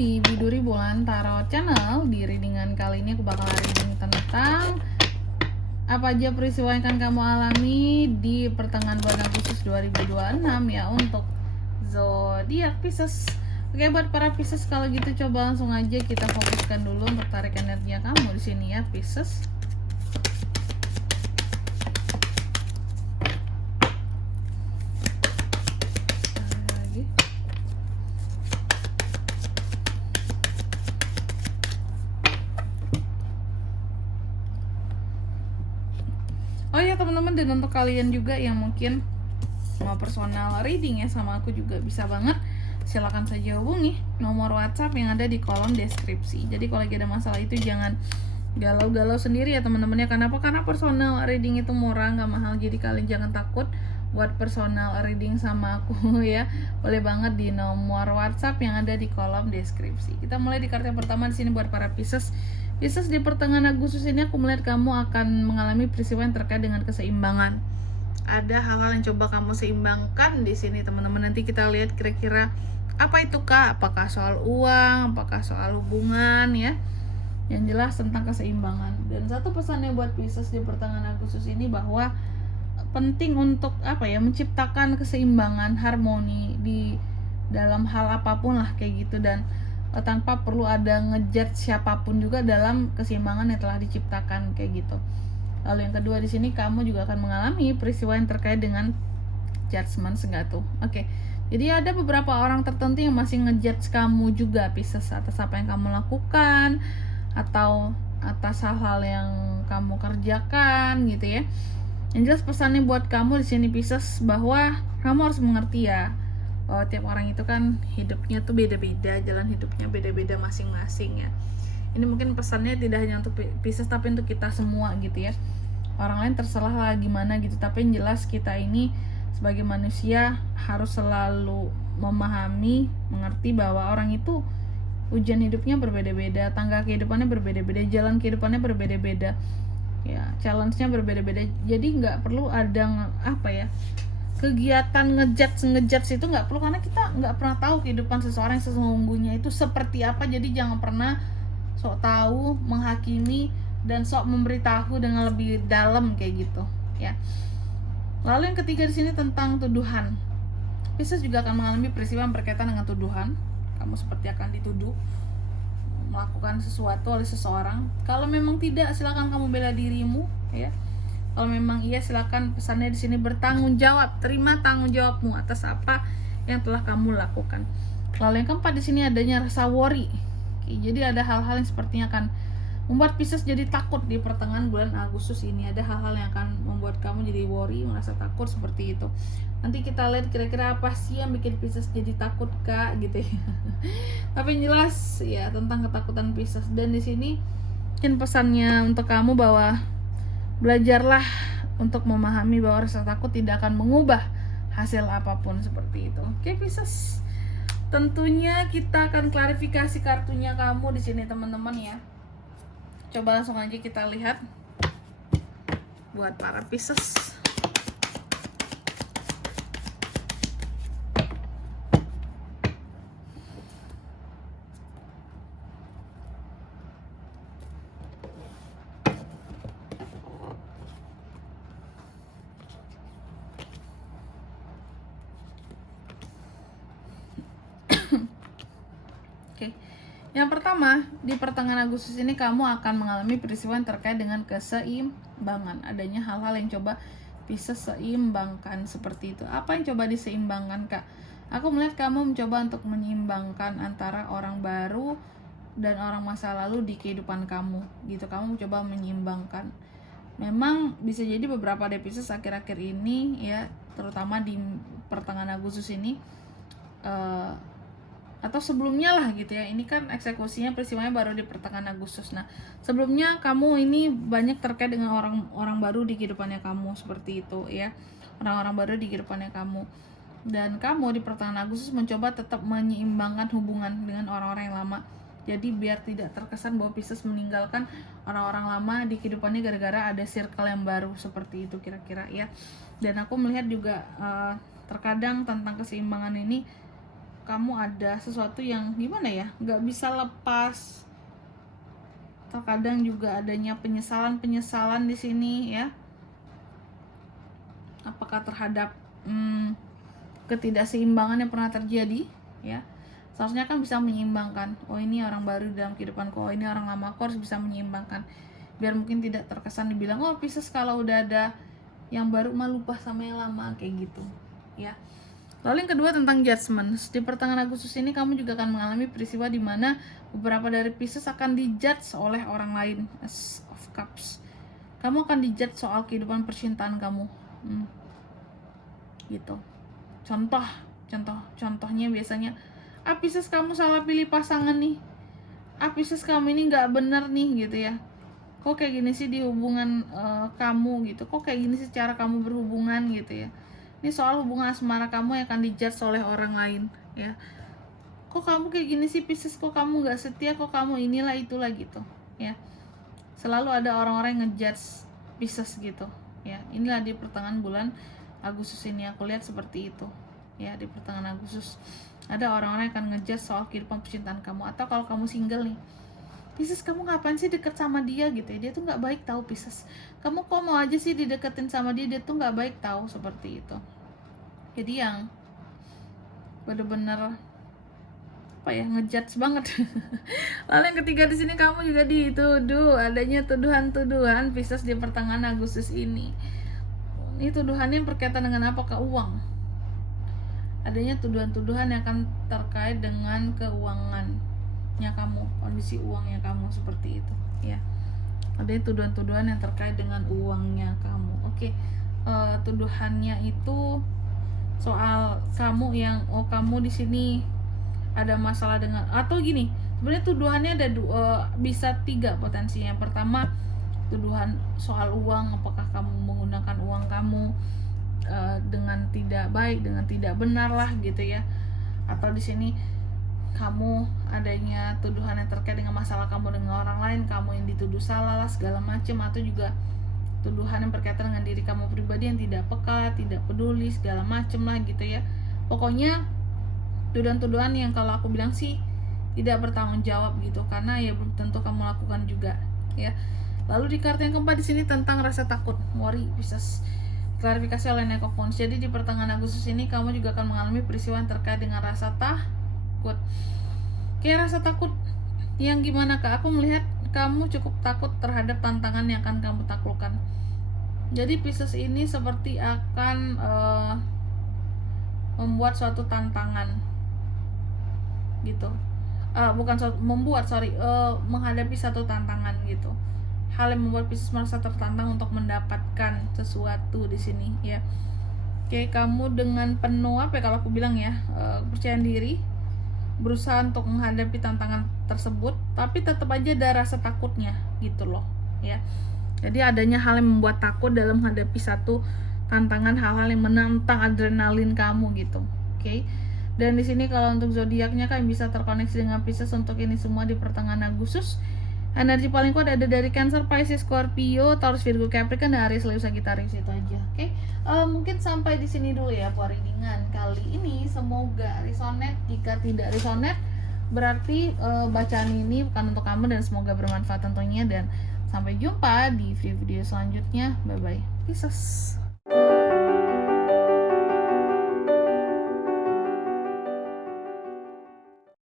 di Biduri Bulan Tarot Channel. Di readingan kali ini aku bakal reading tentang apa aja peristiwa yang akan kamu alami di pertengahan bulan Agustus 2026 ya untuk zodiak Pisces. Oke, buat para Pisces kalau gitu coba langsung aja kita fokuskan dulu untuk tarik energinya kamu di sini ya Pisces. Oh ya teman-teman, dan untuk kalian juga yang mungkin mau personal reading ya sama aku juga bisa banget, silakan saja hubungi nomor WhatsApp yang ada di kolom deskripsi. Jadi kalau lagi ada masalah itu jangan galau-galau sendiri ya teman-teman ya. Kenapa? Karena personal reading itu murah, nggak mahal. Jadi kalian jangan takut buat personal reading sama aku ya. Boleh banget di nomor WhatsApp yang ada di kolom deskripsi. Kita mulai di kartu yang pertama di sini buat para Pisces. Pisces, di pertengahan Agustus ini aku melihat kamu akan mengalami peristiwa yang terkait dengan keseimbangan. Ada hal-hal yang coba kamu seimbangkan di sini teman-teman. Nanti kita lihat kira-kira apa itu Kak? Apakah soal uang, apakah soal hubungan ya? Yang jelas tentang keseimbangan. Dan satu pesannya buat Pisces di pertengahan Agustus ini bahwa penting untuk menciptakan keseimbangan, harmoni di dalam hal apapun lah kayak gitu, dan tanpa perlu ada ngejudge siapapun juga dalam keseimbangan yang telah diciptakan kayak gitu. Lalu yang kedua di sini kamu juga akan mengalami peristiwa yang terkait dengan judgment enggak tuh. Oke. Jadi ada beberapa orang tertentu yang masih ngejudge kamu juga Pisces atas apa yang kamu lakukan atau atas hal-hal yang kamu kerjakan gitu ya. Yang jelas pesannya buat kamu di sini Pisces bahwa kamu harus mengerti ya, bahwa tiap orang itu kan hidupnya tuh beda-beda, jalan hidupnya beda-beda masing-masing ya. Ini mungkin pesannya tidak hanya untuk Pisces tapi untuk kita semua gitu ya. Orang lain terserah lah gimana gitu, tapi yang jelas kita ini sebagai manusia harus selalu memahami, mengerti bahwa orang itu ujian hidupnya berbeda-beda, tangga kehidupannya berbeda-beda, jalan kehidupannya berbeda-beda ya, challenge-nya berbeda-beda. Jadi nggak perlu ada kegiatan ngejudge itu nggak perlu, karena kita nggak pernah tahu kehidupan seseorang yang sesungguhnya itu seperti apa. Jadi jangan pernah sok tahu, menghakimi, dan sok memberitahu dengan lebih dalam kayak gitu ya. Lalu yang ketiga di sini tentang tuduhan. Pisces juga akan mengalami peristiwa yang berkaitan dengan tuduhan. Kamu seperti akan dituduh melakukan sesuatu oleh seseorang. Kalau memang tidak, silakan kamu bela dirimu ya. Kalau memang iya, silakan, pesannya di sini bertanggung jawab, terima tanggung jawabmu atas apa yang telah kamu lakukan. Lalu yang keempat di sini adanya rasa worry. Oke, jadi ada hal-hal yang sepertinya akan membuat Pisces jadi takut di pertengahan bulan Agustus ini. Ada hal-hal yang akan membuat kamu jadi worry, merasa takut seperti itu. Nanti kita lihat kira-kira apa sih yang bikin Pisces jadi takut Kak gitu ya. Tapi yang jelas ya tentang ketakutan Pisces. Dan di sini mungkin pesannya untuk kamu bahwa belajarlah untuk memahami bahwa rasa takut tidak akan mengubah hasil apapun seperti itu. Oke Pisces, tentunya kita akan klarifikasi kartunya kamu di sini teman-teman ya. Coba langsung aja kita lihat buat para Pisces. Oke. Yang pertama, di pertengahan Agustus ini kamu akan mengalami peristiwa yang terkait dengan keseimbangan. Adanya hal-hal yang coba bisa seimbangkan seperti itu. Apa yang coba diseimbangkan Kak? Aku melihat kamu mencoba untuk menyeimbangkan antara orang baru dan orang masa lalu di kehidupan kamu gitu. Kamu mencoba menyeimbangkan. Memang bisa jadi beberapa dari Pisces akhir-akhir ini ya, terutama di pertengahan Agustus ini atau sebelumnya lah gitu ya. Ini kan eksekusinya peristiwanya baru di pertengahan Agustus. Nah, sebelumnya kamu ini banyak terkait dengan orang baru di kehidupannya kamu seperti itu ya. Orang-orang baru di kehidupannya kamu. Dan kamu di pertengahan Agustus mencoba tetap menyeimbangkan hubungan dengan orang-orang yang lama. Jadi biar tidak terkesan bahwa Pisces meninggalkan orang-orang lama di kehidupannya gara-gara ada circle yang baru seperti itu kira-kira ya. Dan aku melihat juga terkadang tentang keseimbangan ini kamu ada sesuatu yang gimana ya, nggak bisa lepas. Terkadang juga adanya penyesalan di sini ya. Apakah terhadap ketidakseimbangan yang pernah terjadi ya. Seharusnya kan bisa menyeimbangkan. Oh, ini orang baru dalam kehidupanku, oh ini orang lama, aku harus bisa menyeimbangkan. Biar mungkin tidak terkesan dibilang, oh Pisces kalau udah ada yang baru mah lupa sama yang lama, kayak gitu ya. Lalu yang kedua tentang judgment. Di pertengahan Agustus ini kamu juga akan mengalami peristiwa di mana beberapa dari Pisces akan dijudge oleh orang lain. Ace of Cups. Kamu akan dijudge soal kehidupan percintaan kamu. Gitu. Contohnya biasanya, Pisces kamu salah pilih pasangan nih. Pisces kamu ini nggak bener nih gitu ya. Kok kayak gini sih di hubungan kamu gitu. Kok kayak gini sih cara kamu berhubungan gitu ya. Ini soal hubungan asmara kamu yang akan dijudge oleh orang lain ya. Kok kamu kayak gini sih Pisces, kok kamu gak setia, kok kamu inilah itulah gitu ya. Selalu ada orang-orang yang ngejudge Pisces gitu ya. Inilah di pertengahan bulan Agustus ini aku lihat seperti itu ya. Di pertengahan Agustus ada orang-orang yang akan ngejudge soal kehidupan percintaan kamu. Atau kalau kamu single nih, Pisces kamu ngapain sih deket sama dia gitu ya, dia tuh gak baik tahu Pisces. Kamu kok mau aja sih dideketin sama dia, dia tuh gak baik tahu, seperti itu. Jadi yang bener-bener ngejudge banget. Lalu yang ketiga di sini kamu juga dituduh, adanya tuduhan-tuduhan Pisces di pertengahan Agustus ini. Ini tuduhannya berkaitan dengan apa? Ke uang. Adanya tuduhan-tuduhan yang akan terkait dengan keuangannya kamu, kondisi uangnya kamu, seperti itu ya. Ada tuduhan-tuduhan yang terkait dengan uangnya kamu. Oke. Tuduhannya itu soal kamu yang kamu di sini ada masalah dengan, atau gini, sebenarnya tuduhannya ada bisa 3 potensinya. Yang pertama, tuduhan soal uang, apakah kamu menggunakan uang kamu dengan tidak baik, dengan tidak benar lah gitu ya. Atau di sini kamu adanya tuduhan yang terkait dengan masalah kamu dengan orang lain, kamu yang dituduh salah lah segala macam. Atau juga tuduhan yang berkaitan dengan diri kamu pribadi yang tidak peka, tidak peduli segala macam lah gitu ya. Pokoknya tuduhan-tuduhan yang kalau aku bilang sih tidak bertanggung jawab gitu, karena ya belum tentu kamu lakukan juga ya. Lalu di kartu yang keempat di sini tentang rasa takut, worry, Pisces. Klarifikasi oleh Knight of Wands. Jadi di pertengahan Agustus ini kamu juga akan mengalami peristiwa yang terkait dengan rasa takut. Kayak rasa takut yang gimana Kak? Aku melihat kamu cukup takut terhadap tantangan yang akan kamu taklukkan. Jadi Pisces ini seperti akan membuat suatu tantangan gitu. Menghadapi satu tantangan gitu. Hal yang membuat Pisces merasa tertantang untuk mendapatkan sesuatu di sini ya. Kayak kamu dengan penuh kalau aku bilang ya, kepercayaan diri, berusaha untuk menghadapi tantangan tersebut, tapi tetap aja ada rasa takutnya gitu loh ya. Jadi adanya hal yang membuat takut dalam menghadapi satu tantangan, hal-hal yang menantang adrenalin kamu gitu. Oke. Dan di sini kalau untuk zodiaknya kan bisa terkoneksi dengan Pisces untuk ini semua di pertengahan Agustus. Energi paling kuat ada dari Cancer, Pisces, Scorpio, Taurus, Virgo, Capricorn, dan Aries, Leo, Sagittarius, itu aja. Oke. Mungkin sampai di sini dulu ya readingan kali ini. Semoga resonate. Jika tidak resonate, berarti bacaan ini bukan untuk kamu, dan semoga bermanfaat tentunya. Dan sampai jumpa di video selanjutnya. Bye bye. Pisces.